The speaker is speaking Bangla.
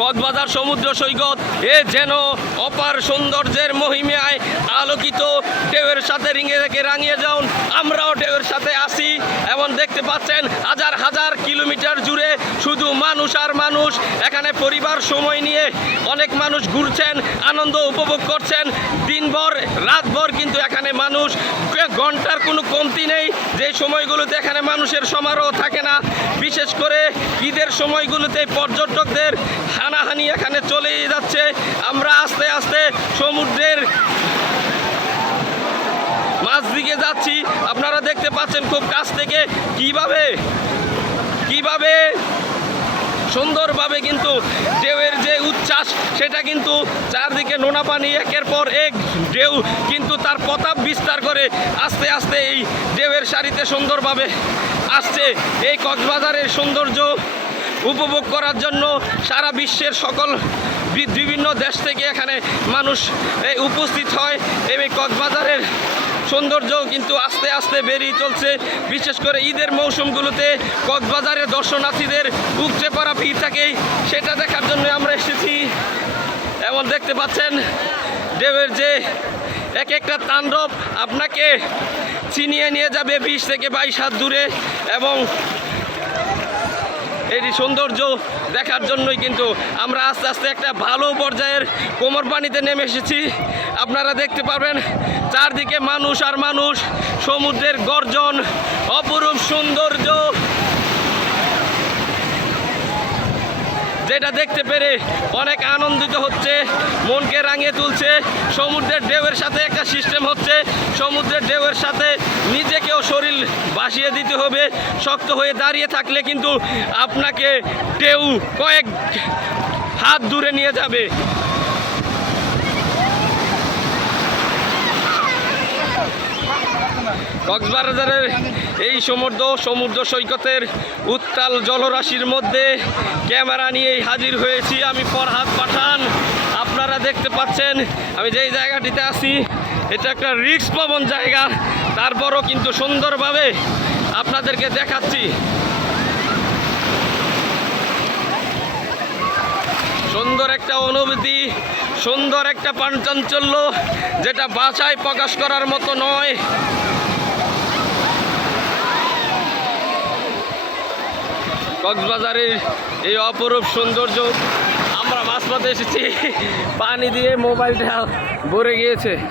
কক্সবাজার সমুদ্র সৈকত, এ যেন অপার সৌন্দর্যের মহিমায় আলোকিত। ঢেউয়ের সাথে রিঙে রেখে রাঙিয়ে যান, আমরাও ঢেউয়ের সাথে আসি। এবং দেখতে পাচ্ছেন হাজার হাজার কিলোমিটার জুড়ে শুধু মানুষ আর মানুষ। এখানে পরিবার সময় নিয়ে অনেক মানুষ ঘুরছেন, আনন্দ উপভোগ করছেন। দিনভর, রাতভর কিন্তু এখানে মানুষ। ঘণ্টার কোনো কমতি নেই, যে সময়গুলোতে এখানে মানুষের সমারোহ থাকে না। বিশেষ করে ঈদের সময়গুলোতে পর্যটকদের হানাহানি এখানে চলে যাচ্ছে। আমরা আস্তে আস্তে সমুদ্রের মাছ দিকে যাচ্ছি। আপনারা দেখতে পাচ্ছেন খুব কাছ থেকে কীভাবে কীভাবে সুন্দরভাবে কিন্তু ঢেউয়ের যে উচ্ছ্বাস, সেটা কিন্তু চারদিকে নোনা পানি, একের পর এক ঢেউ, কিন্তু তার প্রতাপ বিস্তার করে আস্তে আস্তে এই ঢেউয়ের সারিতে সুন্দরভাবে আসছে। এই কক্সবাজারের সৌন্দর্য উপভোগ করার জন্য সারা বিশ্বের সকল বিভিন্ন দেশ থেকে এখানে মানুষ উপস্থিত হয়। এবং কক্সবাজারের সৌন্দর্য কিন্তু আস্তে আস্তে বেরিয়ে চলছে। বিশেষ করে ঈদের মৌসুমগুলোতে কক্সবাজারের দর্শনার্থীদের উপচে পড়া ভিড় থাকে, সেটা দেখার জন্য আমরা এসেছি। এমন দেখতে পাচ্ছেন, দেবের যে এক একটা তাণ্ডব আপনাকে ছিনিয়ে নিয়ে যাবে বিশ থেকে বাইশ হাত দূরে এবং এই সৌন্দর্য দেখার জন্যই কিন্তু আমরা আস্তে আস্তে একটা ভালো পর্যায়ের কোমর পানিতে নেমে এসেছি। আপনারা দেখতে পাবেন চারদিকে মানুষ আর মানুষ, সমুদ্রের গর্জন, অপরূপ সৌন্দর্য। যেটা দেখতে পেরে অনেক আনন্দিত হচ্ছে, মনকে রাঙিয়ে তুলছে। সমুদ্রের ঢেউয়ের সাথে একটা সিস্টেম হচ্ছে, সমুদ্রের ঢেউয়ের সাথে নিজেকেও শরীর ভাসিয়ে দিতে হবে। শক্ত হয়ে দাঁড়িয়ে থাকলে কিন্তু আপনাকে ঢেউ কয়েক হাত দূরে নিয়ে যাবে। কক্সবাজারের এই সমুদ্র সমুদ্র সৈকতের উত্তাল জলরাশির মধ্যে ক্যামেরা নিয়েই হাজির হয়েছি আমি, ফরহাদ পাঠান। আপনারা দেখতে পাচ্ছেন, আমি যেই জায়গাটিতে আছি, এটা একটা রিক্স পাবন জায়গা। তারপরও কিন্তু সুন্দরভাবে আপনাদেরকে দেখাচ্ছি। সুন্দর একটা অনুভূতি, সুন্দর একটা পাঞ্চাঞ্চল্য যেটা বাসায় প্রকাশ করার মতো নয়। কক্সবাজারের এই অপরূপ সৌন্দর্য। আমরা মাছ পাতে এসেছি। পানি দিয়ে মোবাইলটা ভরে গিয়েছে।